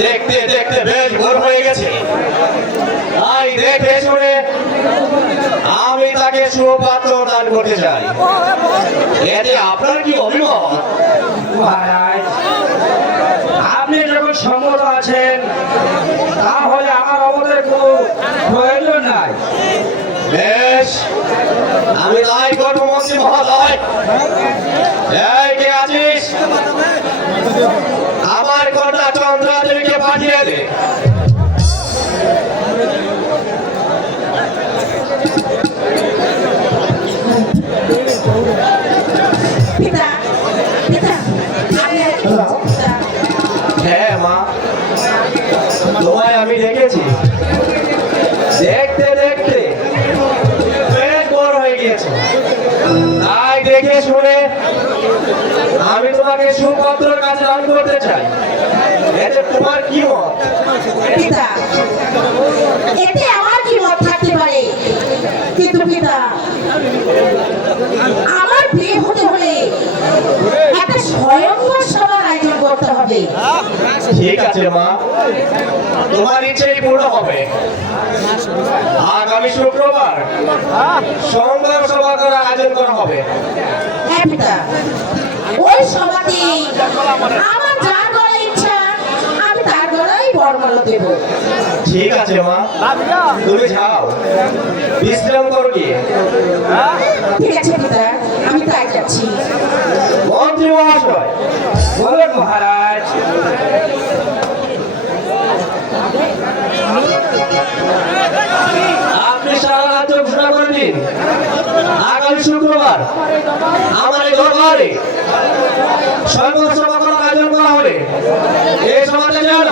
দেখতে দেখতে বেশ ভোর হয়ে গেছে। তাই দেখে শুনে আমি তাকে সুপাত্র দান করতে চাই। এতে আপনার কি অভিমত? মহারাজ, আপনি যখন সম্মত আছেন তাহলে আমার অমতের কোনো প্রয়োজন নাই। বেশ, আমি তাই করবো মন্ত্রী মহোদয়। এই কে আছিস? আমার কন্যা চন্দ্রা দেবীকে পাঠিয়ে দে। পিতা, পিতা, আমি আর কি বলছি, পিতা? হ্যাঁ মা, তোমায় আমি দেখেছি। দেখতে দেখতে বেশ বড় হয়ে গিয়েছে। তাই দেখে শুনে আমি তোমাকে সুপাত্রের কাছে দান করতে চাই। এতে তোমার কি মত? পিতা, এতে আমার কি মত থাকতে পারে, কিন্তু পিতা, আমার বিয়ে হতে হলে একটা স্বয়ংবর সভার আয়োজন করতে হবে। ঠিক আছে মা, তোমার ইচ্ছেই পূর্ণ হবে। আগামী শুক্রবার সংবাদ সভা করার আয়োজন করা হবে। হ্যাঁ পিতা, ওই সভাতে আমার যার গলায় ইচ্ছা আমি তার গলায় বরমালা দেব। ঠিক আছে মা, তুমি যাও, বিশ্রাম করো গিয়ে। ঠিক আছে পিতা, আমি তাই যাচ্ছি। মন্ত্রী মহাশয়, বলুন মহারাজ। আপনি সারা রাজ্য ঘোষণা করে দিন আগামী শুক্রবার আমার এই দরবারে সংবাদ সভা করার আয়োজন করা হবে। এই সভাতে যেন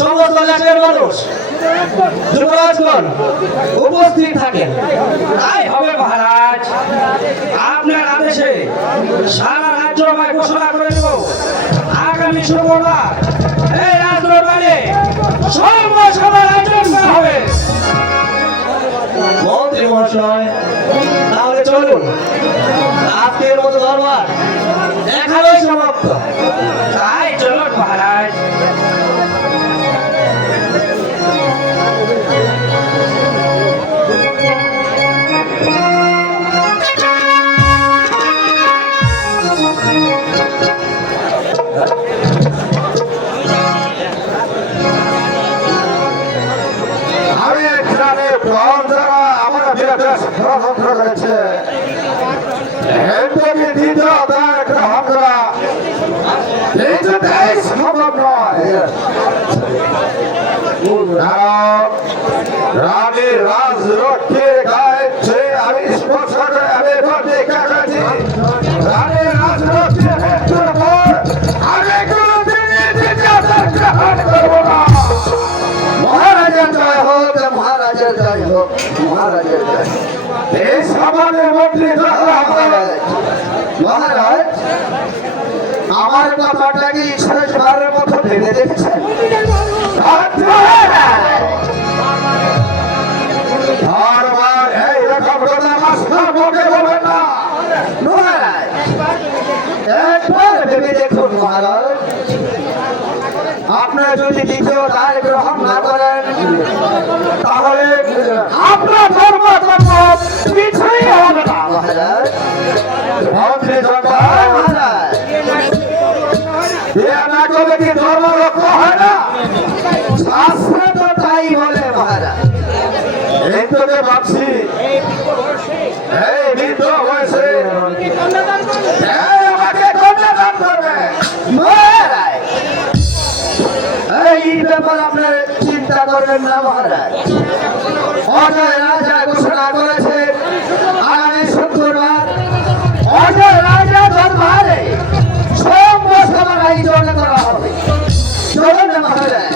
সমস্ত দেশের মানুষ, যুবরাজগণ উপস্থিত থাকেন। তাই হবে মহারাজ। আপনার আদেশে সারা রাজ্য আমায় ঘোষণা করে দেব আগামী শুক্রবার এই রাজদরবারে সর্বসভার আয়োজন করা হবে। মন্ত্রী মহাশয়, তাহলে চলুন, আজকের মতো দরবার এখানেই সমাপ্ত। তাই চলুন মহারাজ। আমি এখানে গ্রহণ দ্বারা আমার বিরাট গ্রহণ করেছে এটাকে দ্বিতীয় অধ্যায় গ্রহণ করা এইটাই সম্ভব নয়। কারণ রানীর রাজরক্ষীর গায়ে যে আমি স্পর্শ করে আমি দেখা গেছি রানীর রাজরক্ষীর মৃত্যুর পর আমি কোনোদিনই দ্বিতীয় অধ্যায় গ্রহণ করবো না। মহারাজের জয় হোক, মহারাজের জয় হোক, মহারাজের জয়। এই সামানের মন্ত্রী মহারাজ, আমার কথাটা কি শেষবারের মতো ভেবে দেখেছেন? বারবার এইরকম কথা মাস্টার মুখে বলবেন না মহারাজ। একবার ভেবে দেখুন মহারাজ, আপনারা যদি দ্বিতীয় দায় গ্রহণ না করেন তাহলে আপনার ধর্ম পিছুই হবে না মহারাজ। মন্ত্রী সরকার মহারাজ, এ না করলে কি ধর্ম রক্ষা হয় না? শাস্ত্র তো তাই বলে মহারাজ। এই তো যে ভাবছি এই বৃদ্ধ বয়সে আমাকে কন্যাদান করবে মহারাজ। এই ব্যাপার আপনার চিন্তা করবেন না মহারাজ। অজয় রাজা ঘোষণা করেছে আগামী শুক্রবার অজয় রাজা দরবারে সভার আয়োজন করা হবে। চলুন না মহারাজ,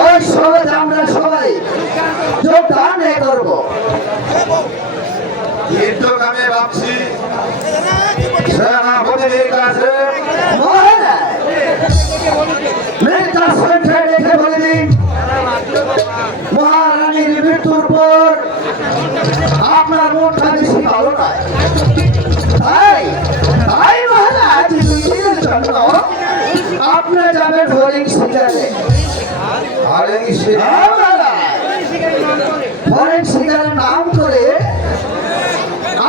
ওই সভায় আমরা সবাই যোগদান করবো। কিন্তু আমি ভাবছি সেনাপতির কাছে মহারাজ রেখে বলে দিন মহারানীর মৃত্যুর পর আপনার মনটা বেশি ভালো নয়। তাই তাই মহারাজ দুই দিনের জন্য আপনি যাবেন হরিং শিকারে। হরিং শিকারের নাম করে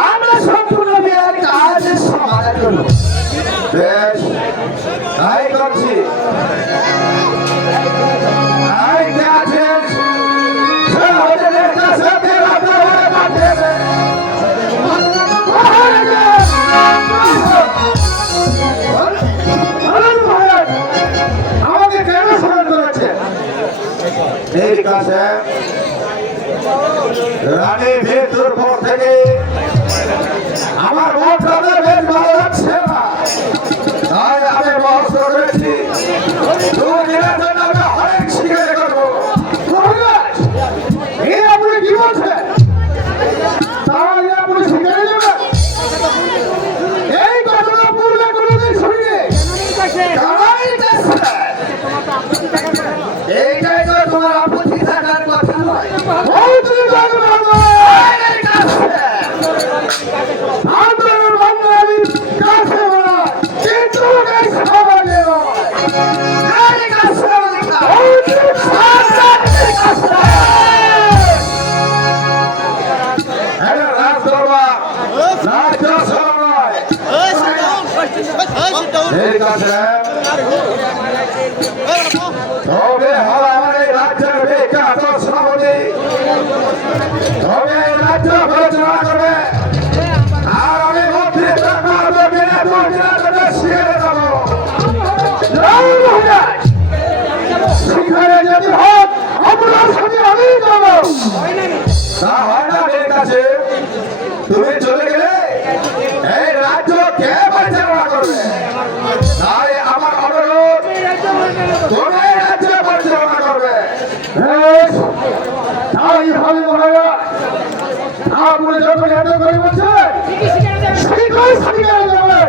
আমরা সম্পূর্ণ বিয়ের কাজ সমাধান করব। বেশ, তাই করছি। তাই কে আছেন? সে হোটেলের কাছে আপনার হয়ে পাঠিয়েছে। আমাকে কেন স্মরণ করেছে? ঠিক আছে, রানী ভিতর পর থেকে আমার মনটা বেশ ভালো লাগছে না, তাই আমি মহস্ত করেছি দুদিনের জন্য আমি অনেক শিকারে করবো। মহারাজ, এই আপনি কি বলছেন? তাহলে আপনি শিকারে যাবেন? এই ঘটনা পূর্বে কোনোদিন শুনিনি। এইটাই তো তোমার আপত্তি থাকার কথা নয়। আপনার বাঙালি কাছে বলা কিন্তু সমাজে ঠিক আছে, তবে হল আমার এই রাজ্যের বিখ্যাত সভাপতি, তবে এই রাজ্য পরিচালনা করবে। আর আমি মন্ত্রী শিখে যাবো। শিখারে যদি হোক আপনার সাথে আমি যাবো। তা হয় না, ঠিক আছে, তুমি চলে গেলে এই রাজ্য কে পরিচালনা করবে? তাই আমার অনুরোধ, তুমি এই রাজ্য পরিচালনা করবে। তাই হবে মহারাজ, আপনি যখন এত করে বলছেন শিকারে যাবেন,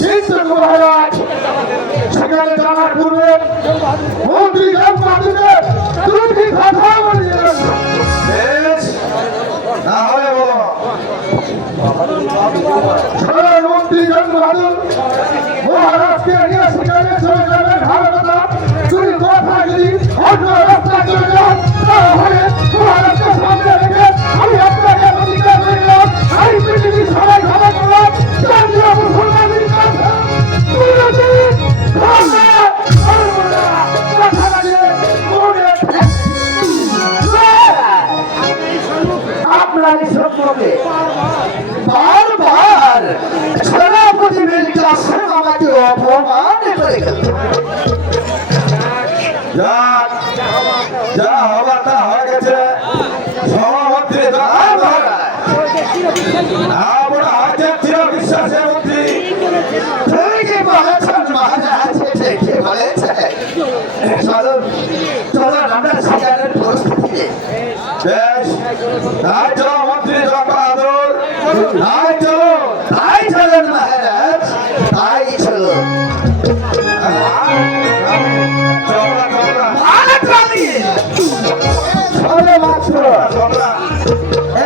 কিন্তু মহারাজ শিকারে যাওয়ার পূর্বে মন্ত্রী দুটি কথা বলিয়েছেন। বেশ, তাহলে বলো। মন্ত্রী মহারাজকে নিয়ে শিকারে চলে যাবেন, ভালো কথা। তুমি কথা যদি অন্য রাস্তায় চলে যান, তাহলে মহারাজকে সামনে রেখে আমি আপনাকে অধিকার দিলাম। আমি পৃথিবীর সবাই ভালো করলাম। আপনার সম্পর্কে বারবার সেনাপতিদের কাছে আমাকে অপমান করে গেল। যা হবার তা হয়ে গেছে। সভামন্ত্রী আমরা আজের চির বিশ্বাসের মন্ত্রী ঠিকই বলেছেন মহারাজ, ঠিকই বলেছেন। চলো আমরা শিকারের প্রস্তুতি। বেশ, তাই চলো মন্ত্রী বাহাদুর, তাই চলো, তাই চলেন মহারাজ, তাই চলো।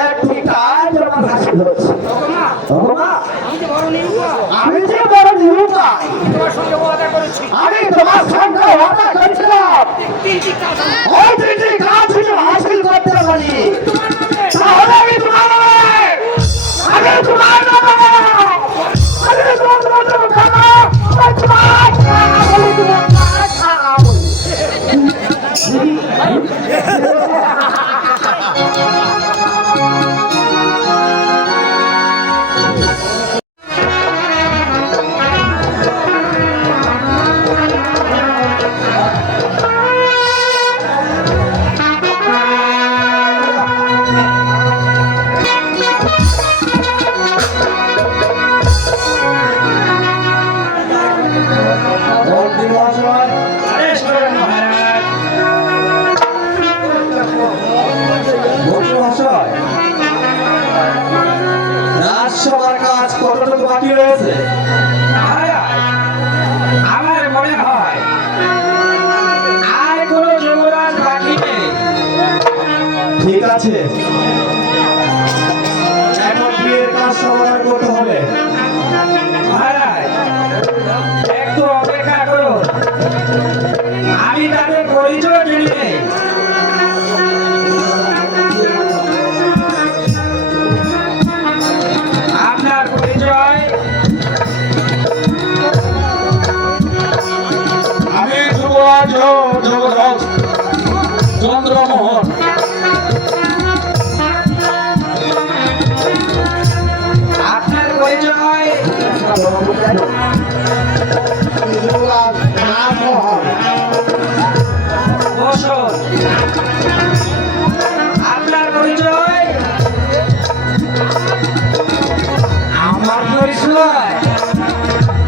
একটি কাজ আমার হাসিল হচ্ছে। আমি যে বড় নিরুপায়, আমি তোমার সঙ্গে ওয়াদা করেছিলাম ওই তিনটি কাজ যদি হাসিল করতে পারি তাহলে আমি তোমার রাজসভার কাজ কতটুকু বাকি রয়েছে? আমার মনে হয় আর কোনো যুবরাজ বাকি নেই। ঠিক আছে, এখন বিয়ের কাজ সমাধান করতে হবে। মহারাজ একটু অপেক্ষা করো, রাজ জগৎ চন্দ্রমোহন। আপনার পরিচয়? বসুন। আপনার পরিচয়? আমার পরিচয়?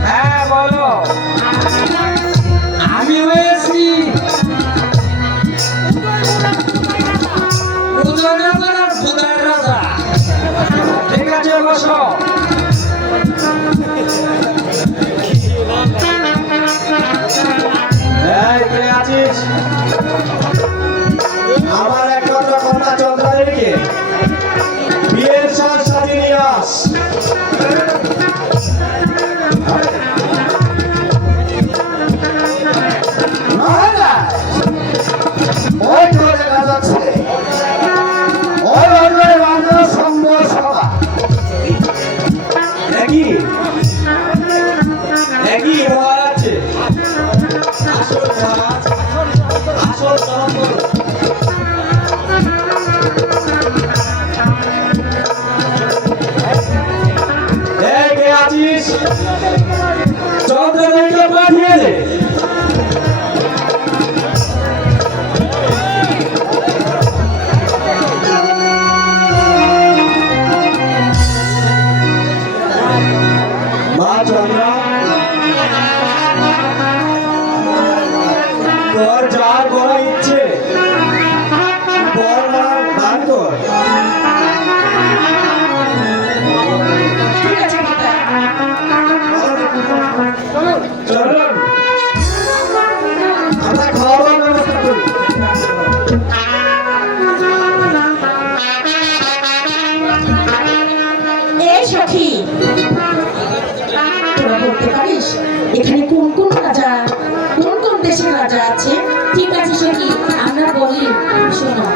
হ্যাঁ বলো। আমি হয়েছি উদয়নগরের ভূতের রাজা। ঠিক আছে বসো। এই কে আছিস? আমার একমাত্র কন্যা চন্দ্রাদেবীকে বিয়ের সাজ সাজিয়ে নিয়ে আস। মহারাজ, ওই তো দেখা যাচ্ছে ওই অন্যের রাজা সম্ভব সভা। একই একই মহারাজ, আসল মহারাজ, আসল চরম বলো। এই কে আছিস? চন্দ্রদেবীকে পাঠিয়ে দে। মা চন্দ্রা, তোর যার বড় ইচ্ছে বড় দান কর। ঠিক আছে পিতা। চলুন আমরা খাওয়া দাওয়ার ব্যবস্থা করি। এই সখী, তোরা বলতে পারিস এখানে কোন কোন রাজা, কোন কোন দেশের রাজা আছে? ঠিক আছে সখী, আমরা বলি, শোনো।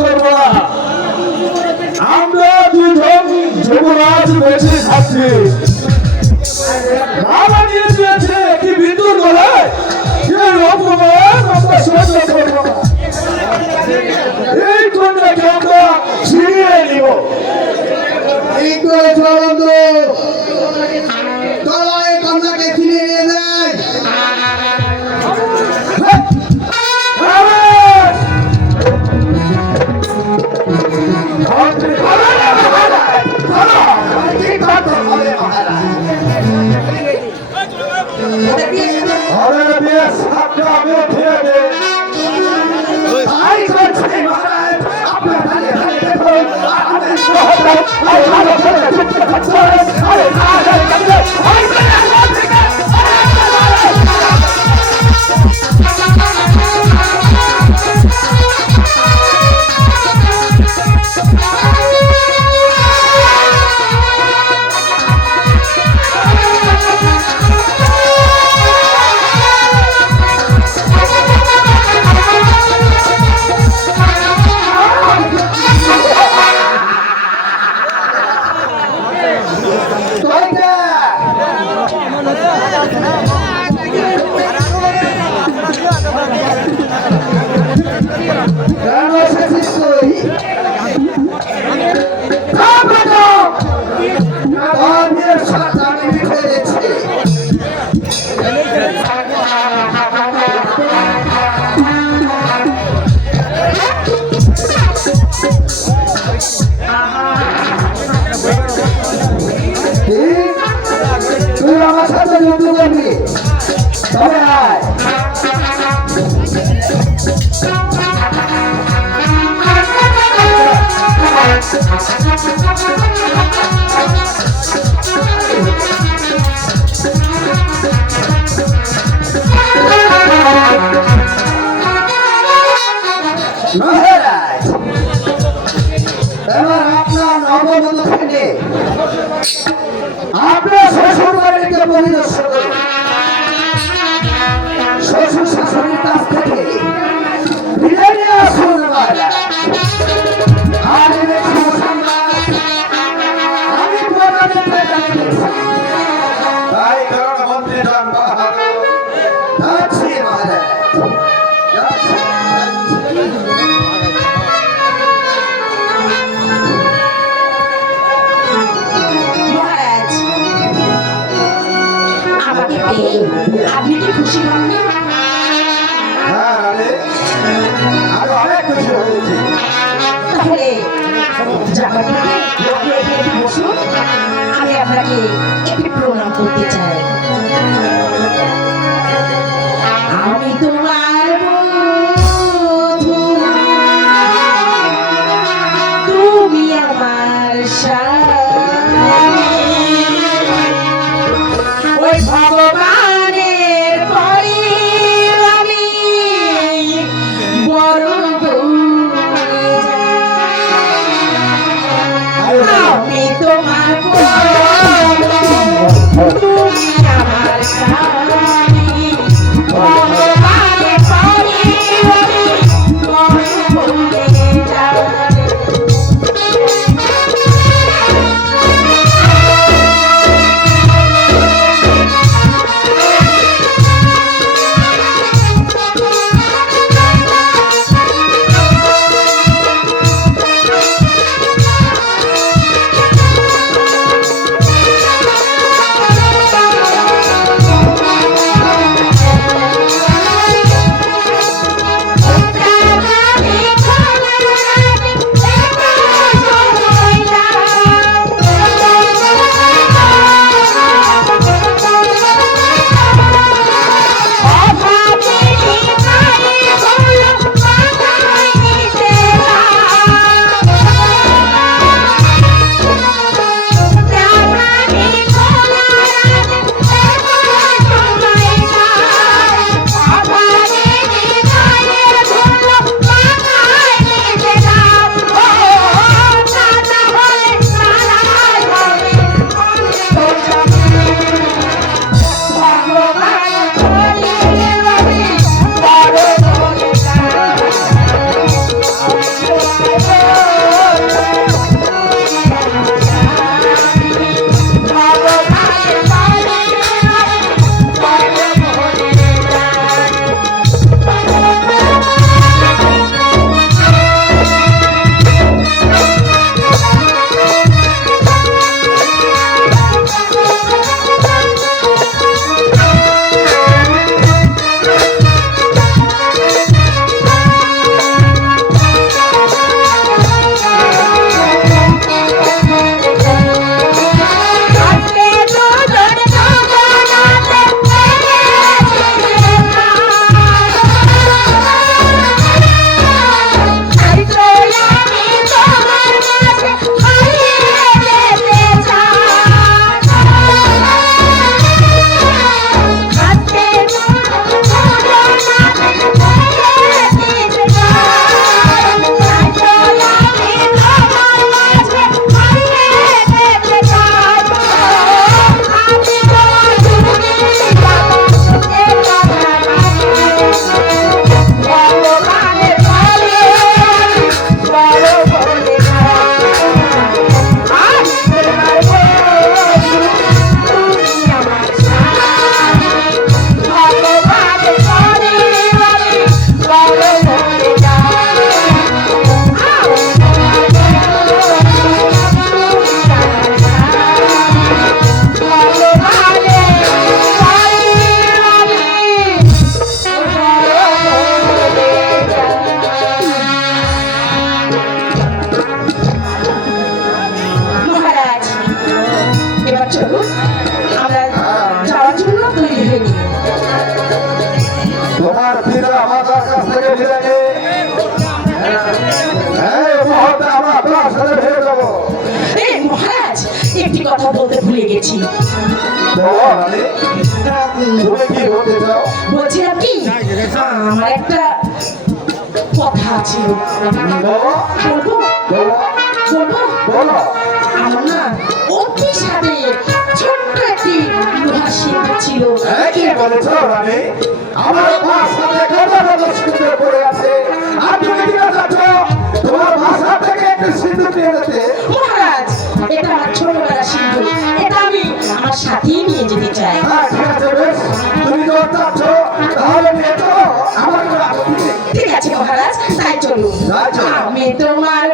করবো না। আমরা দুজন যুবরাজ বেঁচে থাকছি, বাবা নিয়ে দিয়েছে কি বিন্দু বলে এই অপমান আমরা সহ্য করবো না। এই কন্যাকে আমরা ছিনিয়ে নিব। এই করে চলন্ত চলো এই কন্যাকে ছিনিয়ে নিয়ে যায়। তুই আমার সাথে যুদ্ধ করবি, তবে আয়। মহারাজ, এবার আপনার নববধূ থেকে আপনার শ্বশুর বাড়িতে পরিদর্শন করুন। শ্বশুর শাশুড়ির কাছ থেকে বিদায় নিয়ে আসুন মহারাজ। আর এই সুসংবাদ আমি প্রধানমন্ত্রীকে জানিয়েছি। তাই কারণ মন্ত্রী রাম বাহাদুর যাচ্ছি মহারাজ, যাচ্ছি। মহারাজ, আমাকে পেয়ে আপনি কি খুশি হননি? হ্যাঁ রানী, আমি অনেক খুশি হয়েছি। তাহলে যাবার পরে আপনি এখানে বসুন, আমি আপনাকে একটি প্রণাম করতে চাই। আমি তোমার বধূ, তুমি আমার স্বামী। ওই ভগবানের পরে আমি বড় আমি তোমার বধূ, তুমি আমার গৃহিণী। তোমার পিতা মাতার কাছ থেকে বিদায় নিয়ে এই মুহূর্তে আমরা তোমার সাথে ভেবে যাবো। এই মহারাজ, একটি কথা বলতে ভুলে গেছি। বলো রানী, তুমি কি বলতে চাও? বলছিলাম কি, আমার একটা কথা ছিল। বলো বলবো বলো বলবো বলো। আমার না অতি সাথে ছোট্ট একটি লোহার সিন্ধু ছিল। কি বলেছ রানী? আমার পাশ সাথে কত সিঁদুর পড়ে আছে, আর তুমি কি চাচ্ছ তোমার ভাষা থেকে একটু সিঁদুর নিয়ে যেতে? মহারাজ, এটা আমার ছোটবেলা সিন্ধু, এটা আমি আমার সাথেই নিয়ে যেতে চাই। হ্যাঁ ঠিক আছে, বেশ, তুমি তো চাচ্ছ তাহলে নিয়ে চলো, আমার কোনো আপত্তি নেই। ঠিক আছে মহারাজ, তাই চলুন। তাই চলুন। আমি তোমার